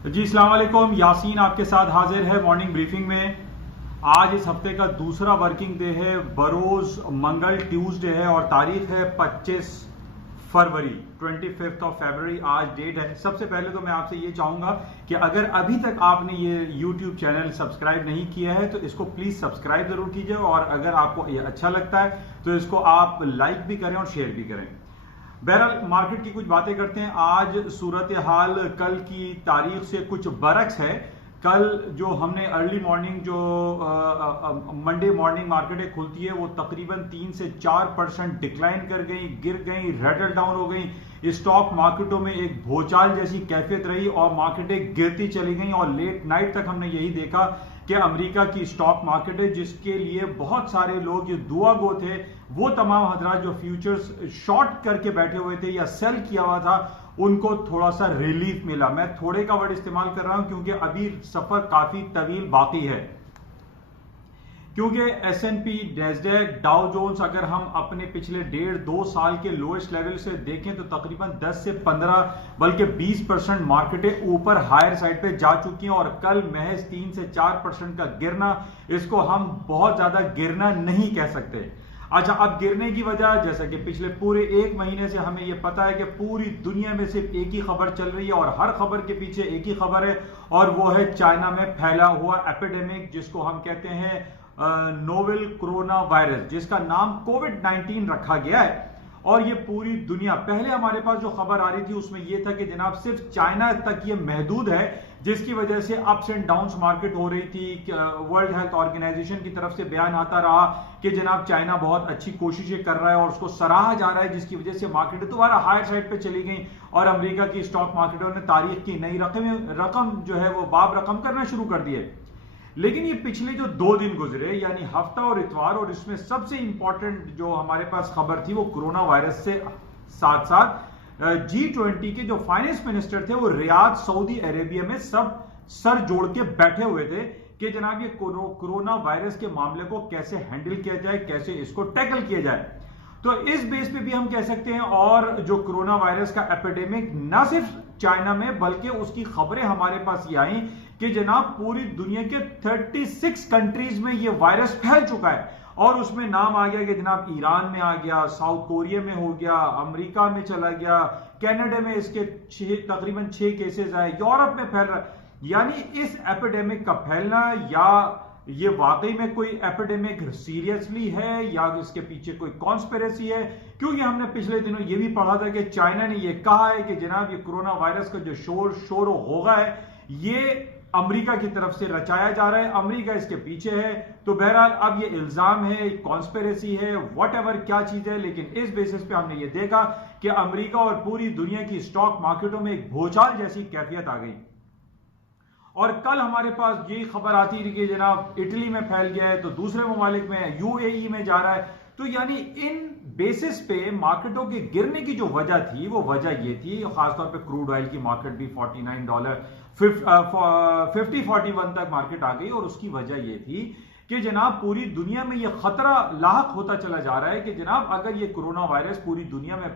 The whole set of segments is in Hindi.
जी अस्सलाम वालेकुम। यासीन आपके साथ हाजिर है मॉर्निंग ब्रीफिंग में। आज इस हफ्ते का दूसरा वर्किंग डे है, बरोज मंगल ट्यूसडे है और तारीख है 25 फरवरी 25 आज डेट है। सबसे पहले तो मैं आपसे ये चाहूंगा कि अगर अभी तक आपने ये यूट्यूब चैनल सब्सक्राइब नहीं किया है तो इसको प्लीज सब्सक्राइब जरूर कीजिए, और अगर आपको ये अच्छा लगता है तो इसको आप लाइक भी करें और शेयर भी करें। बहरहाल मार्केट की कुछ बातें करते हैं। आज सूरत हाल कल की तारीख से कुछ बरक्स है। कल जो हमने अर्ली मॉर्निंग जो मंडे मॉर्निंग मार्केटें खुलती है वो तकरीबन 3 से 4% डिक्लाइन कर गई, गिर गई, रेटल डाउन हो गई। स्टॉक मार्केटों में एक भूचाल जैसी कैफियत रही और मार्केटें गिरती चली गई और लेट नाइट तक हमने यही देखा कि अमेरिका की स्टॉक मार्केट है, जिसके लिए बहुत सारे लोग जो दुआ गो थे, वो तमाम हजरात जो फ्यूचर्स शॉर्ट करके बैठे हुए थे या सेल किया हुआ था, उनको थोड़ा सा रिलीफ मिला। मैं थोड़े का वर्ड इस्तेमाल कर रहा हूं क्योंकि अभी सफर काफी तवील बाकी है। क्योंकि S&P, नैस्डैक, डाउ जोन्स अगर हम अपने पिछले 1.5-2 साल के लोएस्ट लेवल से देखें तो तकरीबन 10 से 15 बल्कि 20% मार्केटें ऊपर हायर साइड पे जा चुकी हैं और कल महज 3 से 4% का गिरना, इसको हम बहुत ज्यादा गिरना नहीं कह सकते। अच्छा, अब गिरने की वजह, जैसा कि पिछले पूरे एक महीने से हमें यह पता है कि पूरी दुनिया में सिर्फ एक ही खबर चल रही है और हर खबर के पीछे एक ही खबर है, और वो है चाइना में फैला हुआ एपिडेमिक, जिसको हम कहते हैं नोवेल कोरोना वायरस, जिसका नाम कोविड-19 रखा गया है। और ये पूरी दुनिया, पहले हमारे पास जो खबर आ रही थी उसमें यह था कि जनाब सिर्फ चाइना तक ये महदूद है, जिसकी वजह से अप्स एंड डाउन्स मार्केट हो रही थी। वर्ल्ड हेल्थ ऑर्गेनाइजेशन की तरफ से बयान आता रहा कि जनाब चाइना बहुत अच्छी कोशिशें कर रहा है और उसको सराहा जा रहा है, जिसकी वजह से मार्केट दोबारा हायर साइड पे चली गई और अमेरिका की स्टॉक मार्केटों ने तारीख की नई रकम जो है वो बाब रकम करना शुरू कर दिए। लेकिन ये पिछले जो 2 दिन गुजरे, यानी हफ्ता और इतवार, और इसमें सबसे इंपॉर्टेंट जो हमारे पास खबर थी वो कोरोना वायरस से साथ साथ G20 के जो फाइनेंस मिनिस्टर थे वो रियाद सऊदी अरेबिया में सब सर जोड़ के बैठे हुए थे कि जनाब ये कोरोना वायरस के मामले को कैसे हैंडल किया जाए, कैसे इसको टैकल किया जाए। तो इस बेस पे भी हम कह सकते हैं, और जो कोरोना वायरस का एपिडेमिक ना सिर्फ चाइना में बल्कि उसकी खबरें हमारे पास ये आई कि जनाब पूरी दुनिया के 36 कंट्रीज में ये वायरस फैल चुका है, और उसमें नाम आ गया कि जनाब ईरान में आ गया, साउथ कोरिया में हो गया, अमेरिका में चला गया, कनाडा में इसके तकरीबन 6 केसेस आए, यूरोप में फैल रहा है। यानी इस एपिडेमिक का फैलना, या ये वाकई में कोई एपिडेमिक सीरियसली है या इसके पीछे कोई कॉन्स्पिरेसी है, क्योंकि हमने पिछले दिनों ये भी पढ़ा था कि चाइना ने ये कहा है कि जनाब ये कोरोना वायरस का जो शोर होगा है ये अमेरिका की तरफ से रचाया जा रहा है, अमेरिका इसके पीछे है। तो बहरहाल अब ये इल्जाम है, कॉन्स्पिरेसी है, व्हाटएवर क्या चीज है, लेकिन इस बेसिस पे हमने ये देखा कि अमेरिका और पूरी दुनिया की स्टॉक मार्केटों में एक भूचाल जैसी कैफियत आ गई। और कल हमारे पास यही खबर आती रही कि जनाब इटली में फैल गया है, तो दूसरे ममालिक में, यूएई में जा रहा है। तो यानी इन बेसिस पे मार्केटों के गिरने की जो वजह थी वो वजह ये थी, खासतौर पे क्रूड ऑयल की मार्केट भी $49 50-41 तक मार्केट आ गई, और उसकी वजह ये थी कि जनाब पूरी दुनिया में ये खतरा लाहक होता चला जा रहा है कि जनाब अगर ये कोरोना वायरस पूरी दुनिया में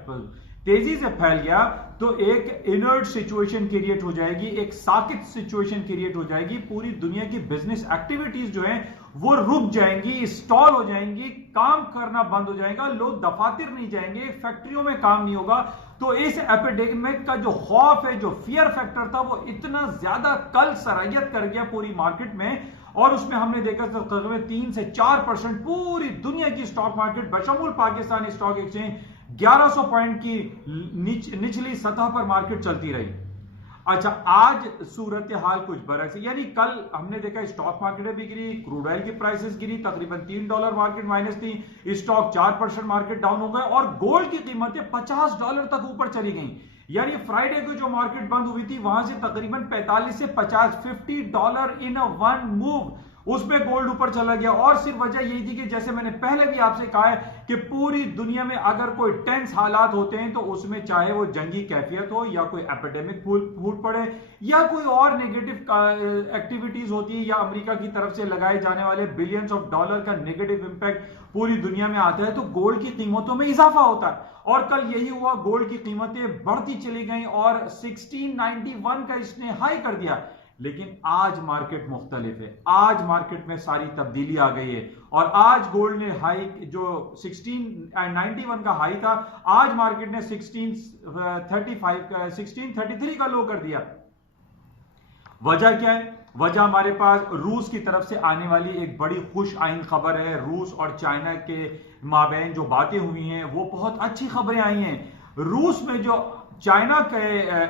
तेजी से फैल गया तो एक इनर्ट सिचुएशन क्रिएट हो जाएगी, एक साकित सिचुएशन क्रिएट हो जाएगी। पूरी दुनिया की बिजनेस एक्टिविटीज जो हैं वो रुक जाएंगी, स्टॉल हो जाएंगी, काम करना बंद हो जाएगा, लोग दफातर नहीं जाएंगे, फैक्ट्रियों में काम नहीं होगा। तो इस एपिडेमिक का जो खौफ है, जो फियर फैक्टर था, वो इतना ज्यादा कल सरायत कर गया पूरी मार्केट में, और उसमें हमने देखा तकरीबन 3 से 4% पूरी दुनिया की स्टॉक मार्केट बशमूल पाकिस्तानी स्टॉक एक्सचेंज 1100 पॉइंट की निचली सतह पर मार्केट चलती रही। अच्छा, आज सूरत हाल कुछ बरक्स, यानी कल हमने देखा स्टॉक मार्केट भी गिरी, क्रूड ऑयल की प्राइसेस गिरी, तकरीबन $3 मार्केट माइनस थी, स्टॉक 4% मार्केट डाउन हो गए, और गोल्ड की कीमतें $50 तक ऊपर चली गई। यानी फ्राइडे को जो मार्केट बंद हुई थी वहां से तकरीबन 45 से $50 इन अ वन मूव उसमें गोल्ड ऊपर चला गया। और सिर्फ वजह यही थी कि जैसे मैंने पहले भी आपसे कहा है कि पूरी दुनिया में अगर कोई टेंस हालात होते हैं तो उसमें चाहे वो जंगी कैफियत हो या कोई एपिडेमिक फूट पड़े या कोई और नेगेटिव एक्टिविटीज होती है या अमेरिका की तरफ से लगाए जाने वाले बिलियंस ऑफ डॉलर का नेगेटिव इंपैक्ट पूरी दुनिया में आता है तो गोल्ड की कीमतों में इजाफा होता है। और कल यही हुआ, गोल्ड की कीमतें बढ़ती चली गई और 1691 का इसने हाई कर दिया। लेकिन आज मार्केट मुख्तलिफ है, आज मार्केट में सारी तब्दीली आ गई है और आज गोल्ड ने हाई जो 1691 का हाई था, आज मार्केट ने 1633 का लो कर दिया। वजह क्या है? वजह हमारे पास रूस की तरफ से आने वाली एक बड़ी खुश आइन खबर है। रूस और चाइना के माबैन जो बातें हुई हैं वो बहुत अच्छी खबरें आई हैं। रूस में जो चाइना के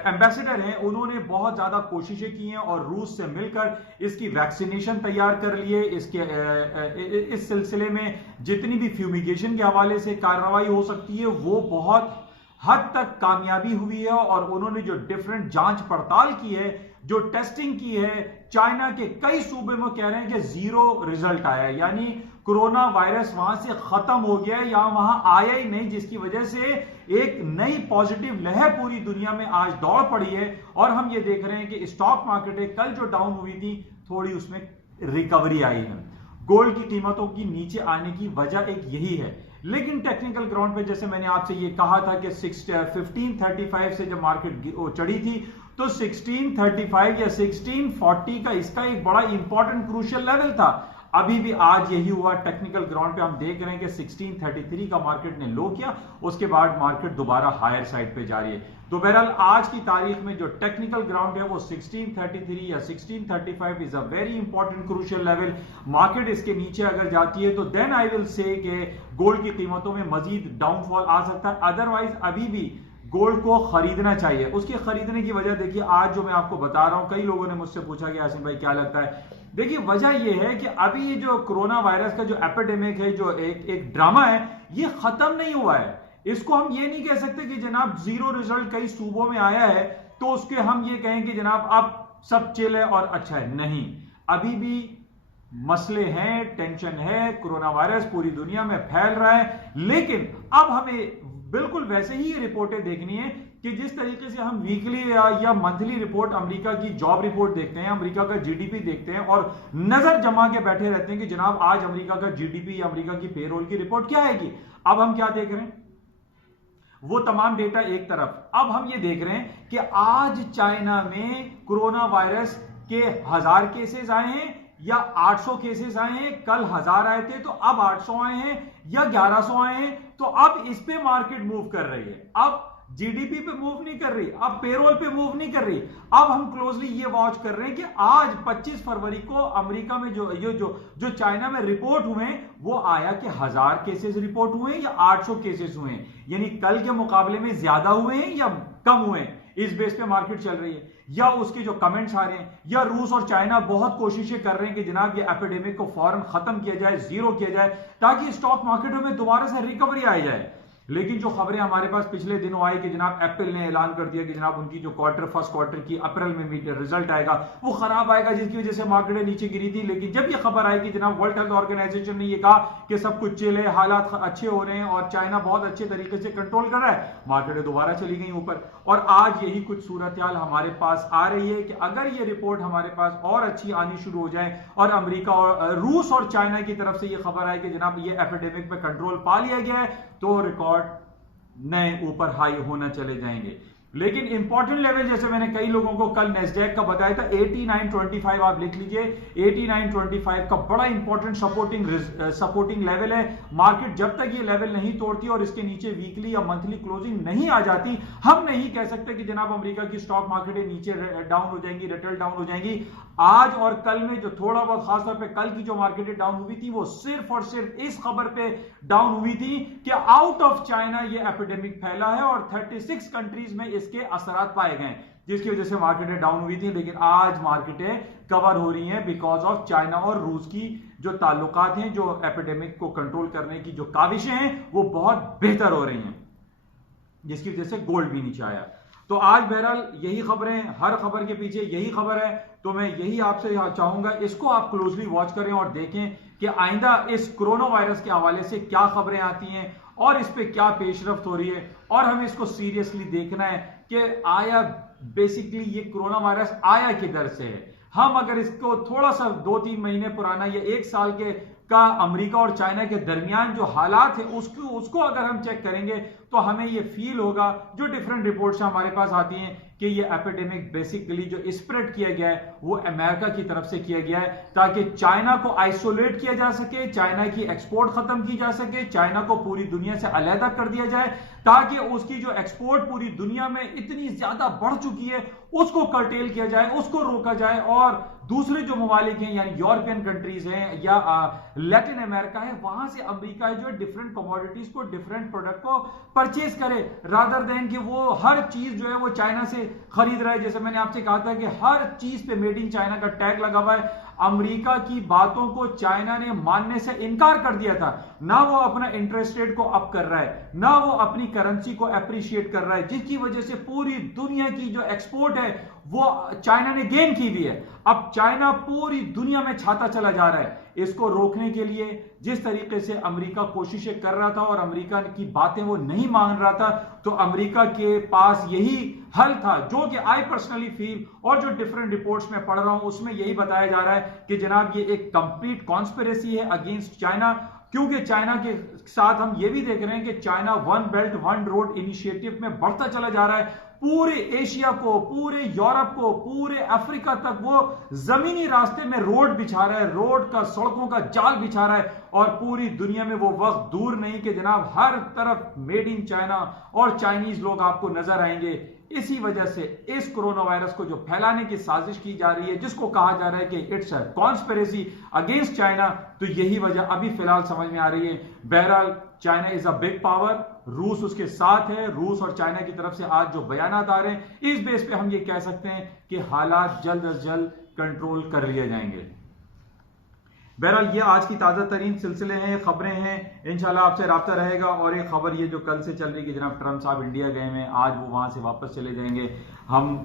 एम्बेसडर हैं उन्होंने बहुत ज्यादा कोशिशें की हैं और रूस से मिलकर इसकी वैक्सीनेशन तैयार कर लिए। इस सिलसिले में जितनी भी फ्यूमिगेशन के हवाले से कार्रवाई हो सकती है वो बहुत हद तक कामयाबी हुई है और उन्होंने जो डिफरेंट जांच पड़ताल की है, जो टेस्टिंग की है, चाइना के कई सूबे में कह रहे हैं कि जीरो रिजल्ट आया है, यानी कोरोना वायरस वहां से खत्म हो गया है या वहां आया ही नहीं, जिसकी वजह से एक नई पॉजिटिव लहर पूरी दुनिया में आज दौड़ पड़ी है। और हम ये देख रहे हैं कि स्टॉक मार्केट है कल जो डाउन हुई थी थोड़ी उसमें रिकवरी आई है। गोल्ड की कीमतों की नीचे आने की वजह एक यही है। लेकिन टेक्निकल ग्राउंड पे जैसे मैंने आपसे ये कहा था कि 1535 से जब मार्केट चढ़ी थी तो 1635 या 1640 का इसका एक बड़ा इंपॉर्टेंट क्रूशियल लेवल था। अभी भी आज यही हुआ, टेक्निकल ग्राउंड पे हम देख रहे हैं कि 1633 का मार्केट ने लो किया, उसके बाद मार्केट दोबारा हायर साइड पे जा रही है। तो बहरहाल आज की तारीख में जो टेक्निकल ग्राउंड है वो 1633 या 1635 is a very important crucial level. Market इसके नीचे अगर जाती है तो देन आई विल से कि गोल्ड की कीमतों में मजीद डाउनफॉल आ सकता है। अदरवाइज अभी भी गोल्ड को खरीदना चाहिए। उसके खरीदने की वजह देखिए, आज जो मैं आपको बता रहा हूं, कई लोगों ने मुझसे पूछा कि आसिम भाई क्या लगता है। देखिए वजह यह है कि अभी ये जो कोरोना वायरस का जो एपिडेमिक है, जो एक ड्रामा है, ये खत्म नहीं हुआ है। इसको हम ये नहीं कह सकते कि जनाब जीरो रिजल्ट कई सूबों में आया है तो उसके हम ये कहें कि जनाब अब सब चिल है और अच्छा है। नहीं, अभी भी मसले हैं, टेंशन है, कोरोना वायरस पूरी दुनिया में फैल रहा है। लेकिन अब हमें बिल्कुल वैसे ही रिपोर्टें देखनी है कि जिस तरीके से हम वीकली या मंथली रिपोर्ट, अमेरिका की जॉब रिपोर्ट देखते हैं, अमेरिका का जीडीपी देखते हैं और नजर जमा के बैठे रहते हैं कि जनाब आज अमेरिका का जीडीपी या अमेरिका की पेरोल की रिपोर्ट क्या आएगी। अब हम क्या देख रहे हैं, वो तमाम डेटा एक तरफ, अब हम ये देख रहे हैं कि आज चाइना में कोरोना वायरस के 1000 केसेस आए हैं या 800 केसेस आए हैं। कल 1000 आए थे तो अब 800 आए हैं या 1100 आए हैं। तो अब इस पे मार्केट मूव कर रही है, अब जीडीपी पे मूव नहीं कर रही, अब पेरोल पे मूव नहीं कर रही। अब हम क्लोजली ये वॉच कर रहे हैं कि आज 25 फरवरी को अमेरिका में जो चाइना में रिपोर्ट हुए वो आया कि 1000 केसेस रिपोर्ट हुए या 800 केसेस हुए, यानी कल के मुकाबले में ज्यादा हुए हैं या कम हुए हैं। इस बेस पे मार्केट चल रही है, या उसके जो कमेंट्स आ रहे हैं, या रूस और चाइना बहुत कोशिशें कर रहे हैं कि जनाब ये एपिडेमिक को फौरन खत्म किया जाए, जीरो किया जाए, ताकि स्टॉक मार्केटों में दोबारा से रिकवरी आ जाए। लेकिन जो खबरें हमारे पास पिछले दिनों आई कि जनाब एप्पल ने ऐलान कर दिया कि जनाब उनकी जो फर्स्ट क्वार्टर की अप्रैल में रिजल्ट आएगा वो खराब आएगा, जिसकी वजह से मार्केटें नीचे गिरी थी। लेकिन जब ये खबर आई कि जनाब वर्ल्ड हेल्थ ऑर्गेनाइजेशन ने ये कहा कि सब कुछ चिल है, हालात अच्छे हो रहे हैं और चाइना बहुत अच्छे तरीके से कंट्रोल कर रहा है, मार्केटें दोबारा चली गई ऊपर। और आज यही कुछ सूरत हाल हमारे पास आ रही है कि अगर ये रिपोर्ट हमारे पास और अच्छी आनी शुरू हो जाए और अमेरिका और रूस और चाइना की तरफ से ये खबर आए कि जनाब ये एपिडेमिक पे कंट्रोल पा लिया गया है, तो रिकॉर्ड नए ऊपर हाई होना चले जाएंगे। लेकिन इंपॉर्टेंट लेवल जैसे मैंने कई लोगों को कल नेस्डैक का बताया था 8925, आप लिख लीजिए 8925 का बड़ा इंपॉर्टेंट सपोर्टिंग लेवल है। मार्केट जब तक ये लेवल नहीं तोड़ती और इसके नीचे वीकली या मंथली क्लोजिंग नहीं आ जाती, हम नहीं कह सकते कि जनाब अमेरिका की स्टॉक मार्केटें नीचे डाउन हो जाएंगी, रिटेल डाउन हो जाएंगी। आज और कल में जो थोड़ा बहुत, खासतौर पे कल की जो मार्केटें डाउन हुई थी वो सिर्फ और सिर्फ इस खबर पे डाउन हुई थी कि आउट ऑफ चाइना ये एपिडेमिक फैला है और 36 कंट्रीज में इसके असरात पाए गए, जिसकी वजह से मार्केटें डाउन हुई थी। लेकिन आज मार्केटें कवर हो रही हैं बिकॉज ऑफ चाइना और रूस की जो ताल्लुकात हैं, जो एपिडेमिक को कंट्रोल करने की जो काविशें हैं वो बहुत बेहतर हो रही हैं, जिसकी वजह से गोल्ड भी नीचे आया। तो आज बहरहाल यही खबरें, हर खबर के पीछे यही खबर है, तो मैं यही आपसे चाहूंगा इसको आप क्लोजली वॉच करें और देखें कि आइंदा इस कोरोना वायरस के हवाले से क्या खबरें आती हैं और इस पे क्या पेशरफ्त हो रही है, और हमें इसको सीरियसली देखना है कि आया बेसिकली ये कोरोना वायरस आया किधर से है। हम अगर इसको थोड़ा सा 2-3 महीने पुराना या 1 साल के का अमेरिका और चाइना के दरमियान जो हालात है उसको अगर हम चेक करेंगे तो हमें ये फील होगा, जो डिफरेंट रिपोर्ट्स हमारे पास आती हैं, कि ये एपिडेमिक बेसिकली जो स्प्रेड किया गया है वो अमेरिका की तरफ से किया गया है ताकि चाइना को आइसोलेट किया जा सके, चाइना की एक्सपोर्ट खत्म की जा सके, चाइना को पूरी दुनिया से अलहदा कर दिया जाए ताकि उसकी जो एक्सपोर्ट पूरी दुनिया में इतनी ज्यादा बढ़ चुकी है उसको कर्टेल किया जाए, उसको रोका जाए, और दूसरे जो ममालिक हैं यानी यूरोपियन कंट्रीज हैं या लैटिन अमेरिका है वहां से अमेरिका है जो डिफरेंट कमोडिटीज को, डिफरेंट प्रोडक्ट को परचेज करे, रादर देन कि वो हर चीज जो है वो चाइना से खरीद रहा है। जैसे मैंने आपसे कहा था कि हर चीज पे मेड इन चाइना का टैग लगा हुआ है। अमेरिका की बातों को चाइना ने मानने से इनकार कर दिया था, ना वो अपना इंटरेस्ट रेट को अप कर रहा है, ना वो अपनी करेंसी को अप्रिशिएट कर रहा है, जिसकी वजह से पूरी दुनिया की जो एक्सपोर्ट है वो चाइना ने गेन की हुई है। अब चाइना पूरी दुनिया में छाता चला जा रहा है। इसको रोकने के लिए जिस तरीके से अमेरिका कोशिशें कर रहा था और अमेरिका की बातें वो नहीं मान रहा था, तो अमेरिका के पास यही हल था जो कि आई पर्सनली फील और जो डिफरेंट रिपोर्ट्स में पढ़ रहा हूं उसमें यही बताया जा रहा है कि जनाब ये एक कंप्लीट कॉन्स्पिरेसी है अगेंस्ट चाइना, क्योंकि चाइना के साथ हम ये भी देख रहे हैं कि China one belt one road initiative में बढ़ता चला जा रहा है। पूरे एशिया को, पूरे यूरोप को, पूरे अफ्रीका तक वो जमीनी रास्ते में रोड बिछा रहा है, रोड का, सड़कों का जाल बिछा रहा है, और पूरी दुनिया में वो वक्त दूर नहीं कि जनाब हर तरफ मेड इन चाइना और चाइनीज लोग आपको नजर आएंगे। इसी वजह से इस कोरोना वायरस को जो फैलाने की साजिश की जा रही है, जिसको कहा जा रहा है कि it's a conspiracy against China, तो यही वजह अभी फिलहाल समझ में आ रही है। बहरहाल China is a big power, रूस उसके साथ है। रूस और चाइना की तरफ से आज जो बयानात आ रहे हैं, इस बेस पे हम ये कह सकते हैं कि हालात जल्द अज जल्द कंट्रोल कर लिए जाएंगे। बहरहाल ये आज की ताजा तरीन सिलसिले हैं, खबरें हैं, इंशाल्लाह आपसे राब्ता रहेगा। और एक खबर ये जो कल से चल रही कि जनाब ट्रंप साहब इंडिया गए हैं, आज वो वहां से वापस चले जाएंगे। हम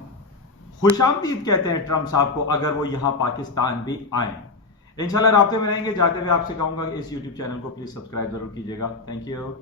खुशामदीद कहते हैं ट्रंप साहब को अगर वो यहां पाकिस्तान भी आए। इंशाल्लाह राब्ते में रहेंगे। जाते हुए आपसे कहूंगा कि इस यूट्यूब चैनल को प्लीज सब्सक्राइब जरूर कीजिएगा। Thank you.